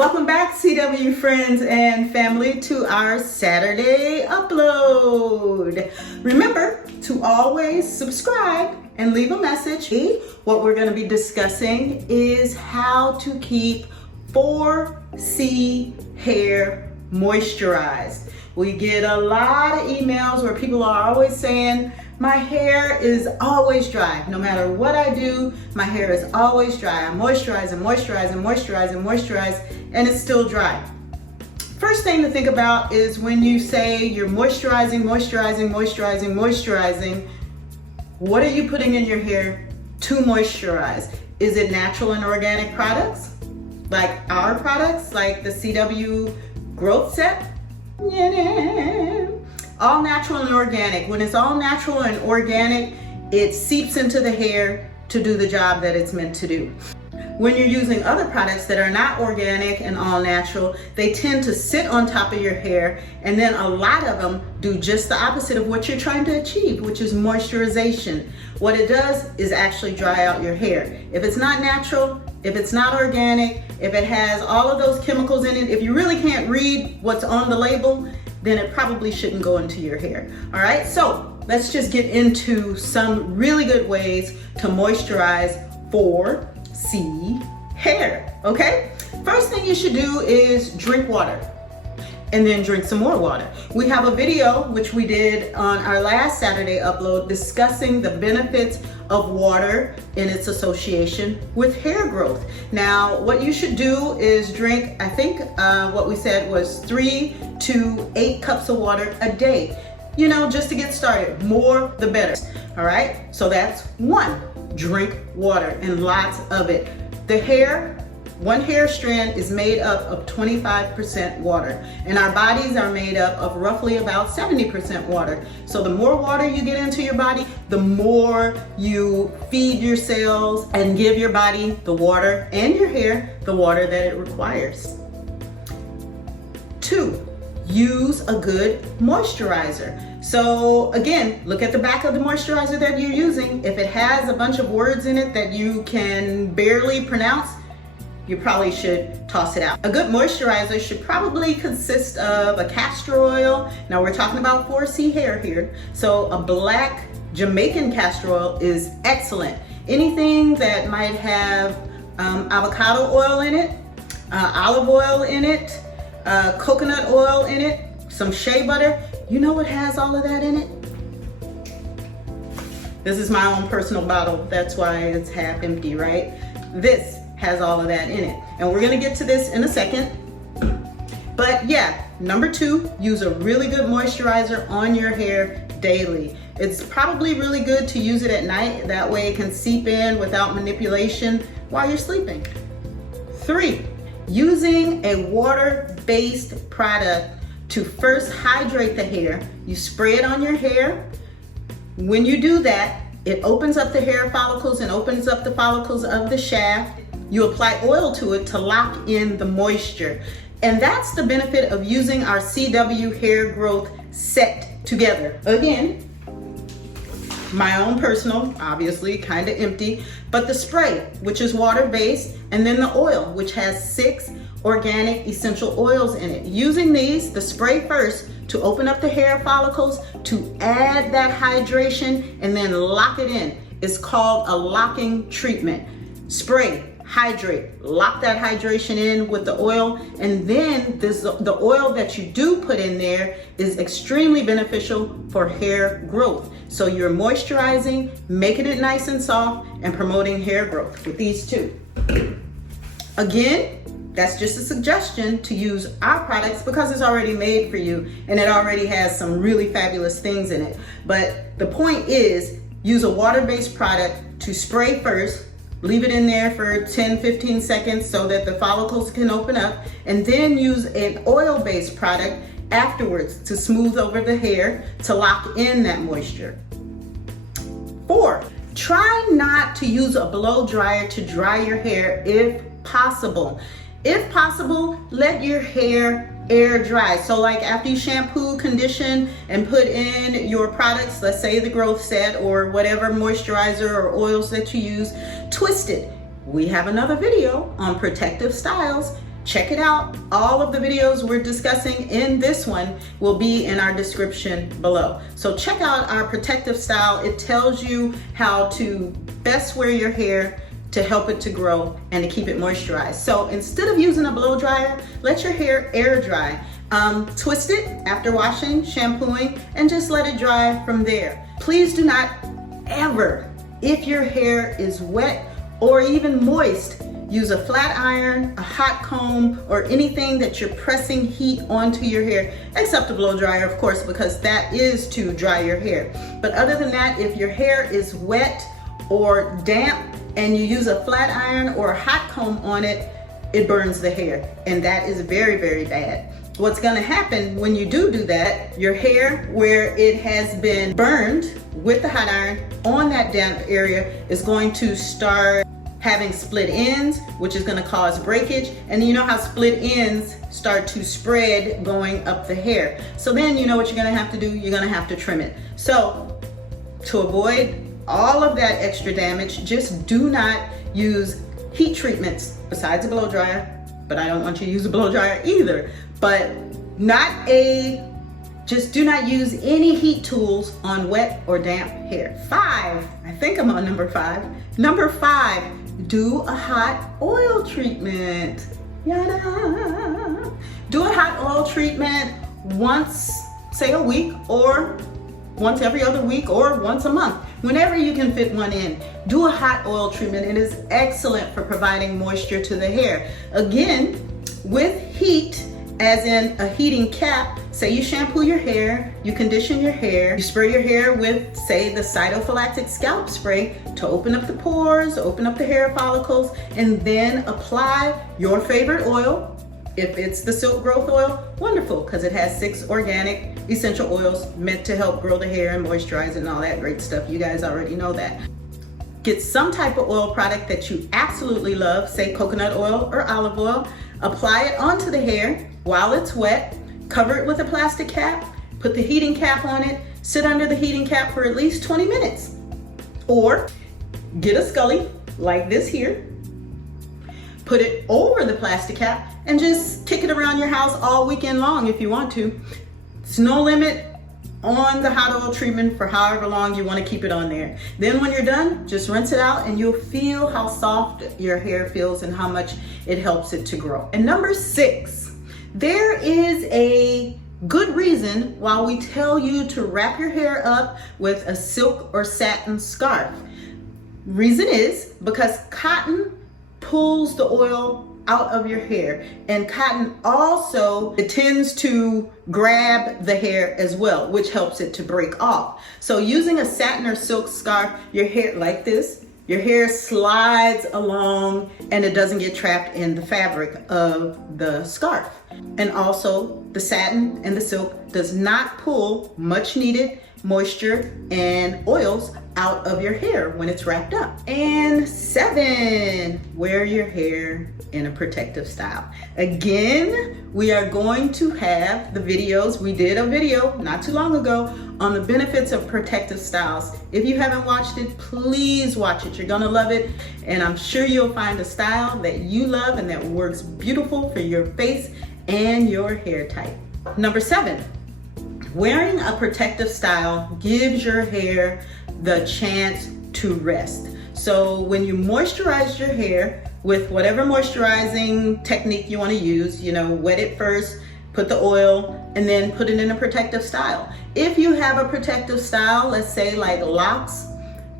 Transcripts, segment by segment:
Welcome back, CW friends and family, to our Saturday upload. Remember to always subscribe and leave a message. What we're going to be discussing is how to keep 4C hair moisturized. We get a lot of emails where people are always saying, my hair is always dry. No matter what I do, my hair is always dry. I moisturize and moisturize and moisturize and moisturize, and it's still dry. First thing to think about is when you say you're moisturizing, moisturizing, moisturizing, moisturizing, what are you putting in your hair to moisturize? Is it natural and organic products? Like our products, like the CW Growth Set? Yeah. All natural and organic. When it's all natural and organic, it seeps into the hair to do the job that it's meant to do. When you're using other products that are not organic and all natural, they tend to sit on top of your hair, and then a lot of them do just the opposite of what you're trying to achieve, which is moisturization. What it does is actually dry out your hair. If it's not natural, if it's not organic, if it has all of those chemicals in it, if you really can't read what's on the label, then it probably shouldn't go into your hair. All right, so let's just get into some really good ways to moisturize 4C hair, okay? First thing you should do is drink water and then drink some more water. We have a video which we did on our last Saturday upload discussing the benefits of water in its association with hair growth. Now, what you should do is drink, I think what we said was 3 to 8 cups of water a day. You know, just to get started, more the better. All right, so that's 1, drink water and lots of it. The hair, one hair strand is made up of 25% water, and our bodies are made up of roughly about 70% water. So the more water you get into your body, the more you feed your cells and give your body the water and your hair the water that it requires. 2, use a good moisturizer. So again, look at the back of the moisturizer that you're using. If it has a bunch of words in it that you can barely pronounce, you probably should toss it out. A good moisturizer should probably consist of a castor oil. Now we're talking about 4C hair here. So a black Jamaican castor oil is excellent. Anything that might have avocado oil in it, olive oil in it, coconut oil in it, some shea butter. You know what has all of that in it? This is my own personal bottle. That's why it's half empty, right? This has all of that in it. And we're gonna get to this in a second. But yeah, number 2, use a really good moisturizer on your hair daily. It's probably really good to use it at night. That way it can seep in without manipulation while you're sleeping. 3, using a water-based product to first hydrate the hair. You spray it on your hair. When you do that, it opens up the hair follicles and opens up the follicles of the shaft. You apply oil to it to lock in the moisture. And that's the benefit of using our CW hair growth set together. Again, my own personal, obviously kind of empty, but the spray, which is water-based, and then the oil, which has 6 organic essential oils in it. Using these, the spray first, to open up the hair follicles, to add that hydration, and then lock it in. It's called a locking treatment. Spray, hydrate, lock that hydration in with the oil, and then the oil that you do put in there is extremely beneficial for hair growth. So you're moisturizing, making it nice and soft, and promoting hair growth with these 2. Again, that's just a suggestion to use our products because it's already made for you and it already has some really fabulous things in it. But the point is, use a water-based product to spray first, leave it in there for 10-15 seconds so that the follicles can open up, and then use an oil-based product afterwards to smooth over the hair to lock in that moisture. 4, try not to use a blow dryer to dry your hair if possible. If possible, let your hair air dry. So like after you shampoo, condition, and put in your products, let's say the growth set or whatever moisturizer or oils that you use, twist it. We have another video on protective styles. check it out. All of the videos we're discussing in this one will be in our description below. So check out our protective style. It tells you how to best wear your hair to help it to grow and to keep it moisturized. So instead of using a blow dryer, let your hair air dry. Twist it after washing, shampooing, and just let it dry from there. Please do not ever, if your hair is wet or even moist, use a flat iron, a hot comb, or anything that you're pressing heat onto your hair, except a blow dryer, of course, because that is to dry your hair. But other than that, if your hair is wet or damp and you use a flat iron or a hot comb on it, it burns the hair, and that is very, very bad. What's gonna happen when you do that, your hair where it has been burned with the hot iron on that damp area is going to start having split ends, which is gonna cause breakage. And you know how split ends start to spread going up the hair. So then you know what you're gonna have to do, you're gonna have to trim it. So to avoid all of that extra damage, just do not use heat treatments besides a blow dryer, but I don't want you to use a blow dryer either. But just do not use any heat tools on wet or damp hair. 5, I think I'm on number 5. Number 5, do a hot oil treatment. Yada. Do a hot oil treatment once, say a week, or once every other week, or once a month. Whenever you can fit one in, do a hot oil treatment. It is excellent for providing moisture to the hair. Again, with heat, as in a heating cap, say you shampoo your hair, you condition your hair, you spray your hair with, say, the cytophylactic scalp spray to open up the pores, open up the hair follicles, and then apply your favorite oil. If it's the silk growth oil, wonderful, because it has 6 organic essential oils meant to help grow the hair and moisturize and all that great stuff. You guys already know that. Get some type of oil product that you absolutely love, say coconut oil or olive oil, apply it onto the hair while it's wet, cover it with a plastic cap, put the heating cap on it, sit under the heating cap for at least 20 minutes. Or get a scully like this here, put it over the plastic cap, and just kick it around your house all weekend long if you want to. There's no limit on the hot oil treatment for however long you want to keep it on there. Then when you're done, just rinse it out and you'll feel how soft your hair feels and how much it helps it to grow. And number 6, there is a good reason why we tell you to wrap your hair up with a silk or satin scarf. Reason is because cotton pulls the oil out of your hair, and cotton also, it tends to grab the hair as well, which helps it to break off. So using a satin or silk scarf, your hair like this, your hair slides along and it doesn't get trapped in the fabric of the scarf. And also the satin and the silk does not pull much needed moisture and oils out of your hair when it's wrapped up. And 7, wear your hair in a protective style. Again, we are going to have the videos. We did a video not too long ago on the benefits of protective styles. If you haven't watched it, please watch it. You're gonna love it, and I'm sure you'll find a style that you love and that works beautiful for your face and your hair type. Number 7, wearing a protective style gives your hair the chance to rest. So when you moisturize your hair with whatever moisturizing technique you want to use, wet it first, put the oil, and then put it in a protective style. If you have a protective style, let's say like locks,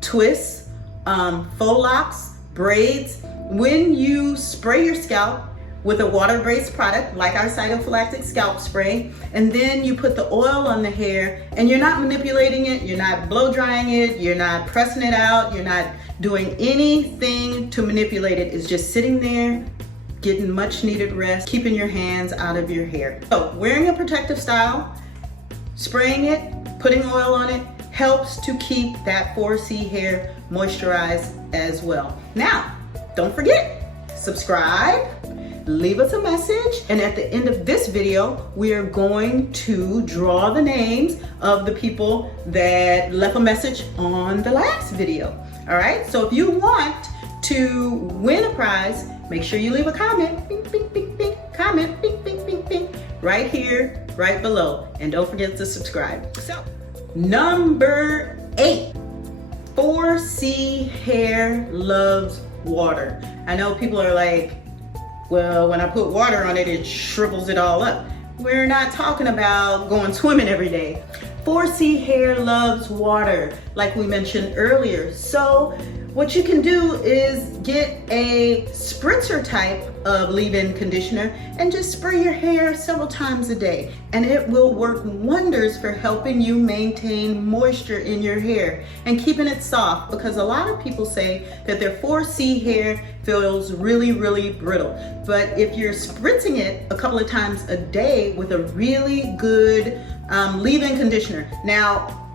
twists, faux locks, braids, when you spray your scalp with a water-based product like our cytophylactic scalp spray, and then you put the oil on the hair, and you're not manipulating it, you're not blow drying it, you're not pressing it out, you're not doing anything to manipulate it. It's just sitting there, getting much needed rest, keeping your hands out of your hair. So wearing a protective style, spraying it, putting oil on it, helps to keep that 4C hair moisturized as well. Now, don't forget, subscribe, leave us a message, and at the end of this video, we are going to draw the names of the people that left a message on the last video. All right, so if you want to win a prize, make sure you leave a comment, bing, bing, bing, bing, comment, bing, bing, bing, bing, right here, right below. And don't forget to subscribe. So, number 8, 4C hair loves water. I know people are like, well, when I put water on it, it shrivels it all up. We're not talking about going swimming every day. 4C hair loves water, like we mentioned earlier. So what you can do is get a spritzer type of leave-in conditioner and just spray your hair several times a day. And it will work wonders for helping you maintain moisture in your hair and keeping it soft, because a lot of people say that their 4C hair feels really, really brittle. But if you're spritzing it a couple of times a day with a really good leave-in conditioner. Now,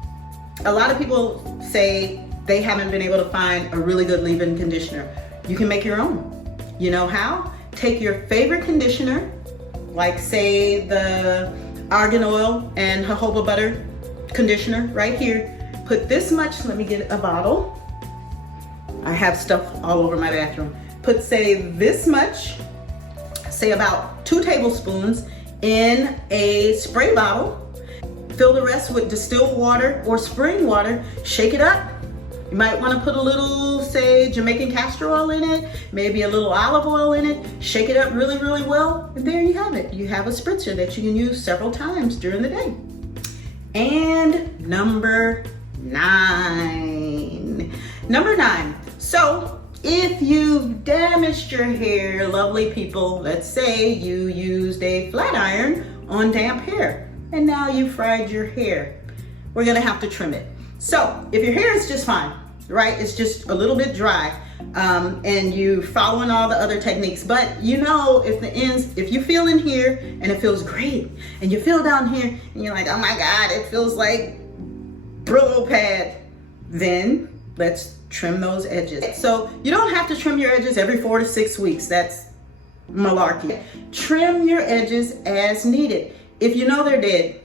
a lot of people say they haven't been able to find a really good leave-in conditioner. You can make your own. You know how? Take your favorite conditioner, like say the argan oil and jojoba butter conditioner right here. Put this much, let me get a bottle. I have stuff all over my bathroom. Put say this much, say about 2 tablespoons in a spray bottle. Fill the rest with distilled water or spring water, shake it up. You might want to put a little, say, Jamaican castor oil in it, maybe a little olive oil in it, shake it up really, really well, and there you have it. You have a spritzer that you can use several times during the day. And number 9. Number 9. So, if you've damaged your hair, lovely people, let's say you used a flat iron on damp hair, and now you fried your hair, we're gonna have to trim it. So if your hair is just fine, right? It's just a little bit dry, and you following all the other techniques, but you know, if you feel in here and it feels great, and you feel down here and you're like, oh my God, it feels like Brillo pad, then let's trim those edges. So you don't have to trim your edges every 4 to 6 weeks. That's malarkey. Trim your edges as needed. If you know they're dead,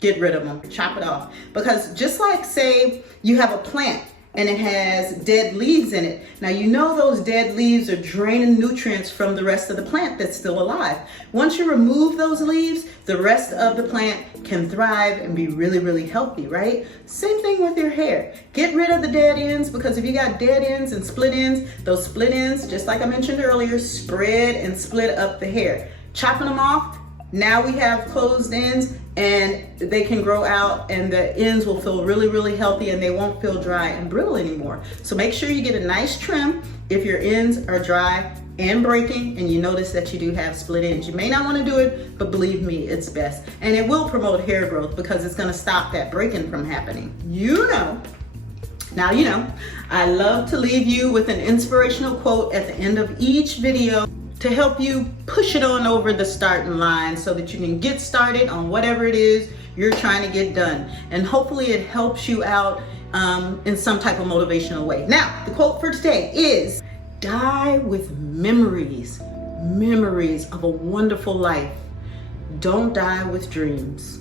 get rid of them, chop it off. Because just like say you have a plant and it has dead leaves in it. Now you know those dead leaves are draining nutrients from the rest of the plant that's still alive. Once you remove those leaves, the rest of the plant can thrive and be really, really healthy, right? Same thing with your hair. Get rid of the dead ends, because if you got dead ends and split ends, those split ends, just like I mentioned earlier, spread and split up the hair. Chopping them off, now we have closed ends and they can grow out and the ends will feel really, really healthy and they won't feel dry and brittle anymore. So make sure you get a nice trim if your ends are dry and breaking and you notice that you do have split ends. You may not want to do it, but believe me, it's best. And it will promote hair growth because it's going to stop that breaking from happening. Now you know, I love to leave you with an inspirational quote at the end of each video to help you push it on over the starting line so that you can get started on whatever it is you're trying to get done. And hopefully it helps you out in some type of motivational way. Now, the quote for today is, die with memories of a wonderful life. Don't die with dreams.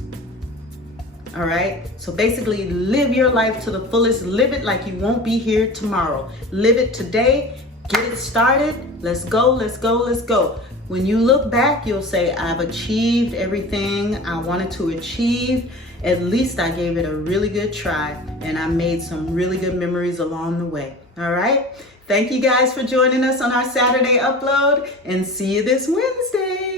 All right, so basically live your life to the fullest. Live it like you won't be here tomorrow. Live it today. Get it started. Let's go, let's go, let's go. When you look back, you'll say, I've achieved everything I wanted to achieve. At least I gave it a really good try and I made some really good memories along the way. All right. Thank you guys for joining us on our Saturday upload and see you this Wednesday.